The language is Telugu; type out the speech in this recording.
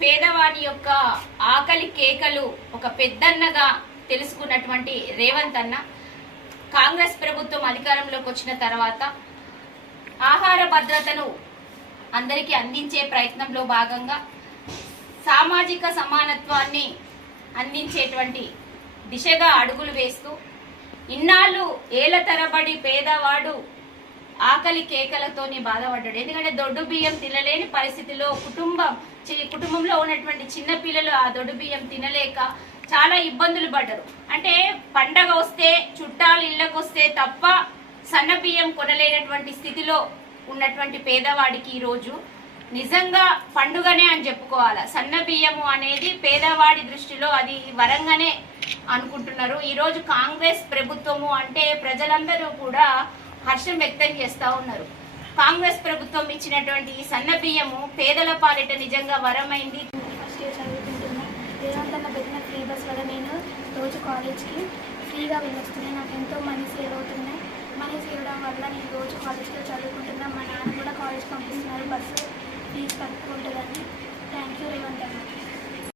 పేదవాని యొక్క ఆకలి కేకలు ఒక పెద్దన్నగా తెలుసుకున్నటువంటి రేవంత్ అన్న కాంగ్రెస్ ప్రభుత్వం అధికారంలోకి వచ్చిన తర్వాత ఆహార భద్రతను అందరికీ అందించే ప్రయత్నంలో భాగంగా సామాజిక సమానత్వాన్ని అందించేటువంటి దిశగా అడుగులు వేస్తూ ఇన్నాళ్ళు ఏళ్ల తరబడి పేదవాడు ఆకలి కేకలతోని బాధపడ్డాడు. ఎందుకంటే దొడ్డు బియ్యం తినలేని పరిస్థితిలో కుటుంబంలో ఉన్నటువంటి చిన్న పిల్లలు ఆ దొడ్డు బియ్యం తినలేక చాలా ఇబ్బందులు పడ్డారు. అంటే పండగ వస్తే చుట్టాలు ఇళ్ళకు వస్తే తప్ప సన్న బియ్యం కొనలేనటువంటి స్థితిలో ఉన్నటువంటి పేదవాడికి ఈరోజు నిజంగా పండుగనే అని చెప్పుకోవాలి. సన్న బియ్యము అనేది పేదవాడి దృష్టిలో అది వరంగానే అనుకుంటున్నారు. ఈరోజు కాంగ్రెస్ ప్రభుత్వము అంటే ప్రజలందరూ కూడా హర్షం వ్యక్తం చేస్తూ ఉన్నారు. కాంగ్రెస్ ప్రభుత్వం ఇచ్చినటువంటి ఈ సన్న బియ్యము పేదల పాలిట నిజంగా వరమైంది. ఫస్ట్ ఇయర్ చదువుకుంటున్నా. రేవంత్ అన్న పెట్టిన ఫ్రీ బస్ వల్ల నేను రోజు కాలేజ్కి ఫ్రీగా వెళ్ళొస్తున్నాను. నాకు ఎంతో మనీ సేవ్ అవుతున్నాయి. మనీ సేవ్ అవడం వల్ల నేను రోజు కాలేజ్లో చదువుకుంటున్నా. మా నాన్న కూడా కాలేజ్ పంపిస్తున్నారు బస్సు ఫీజు తక్కువ ఉంటుందని. థ్యాంక్ యూ రేవంత్ అన్న.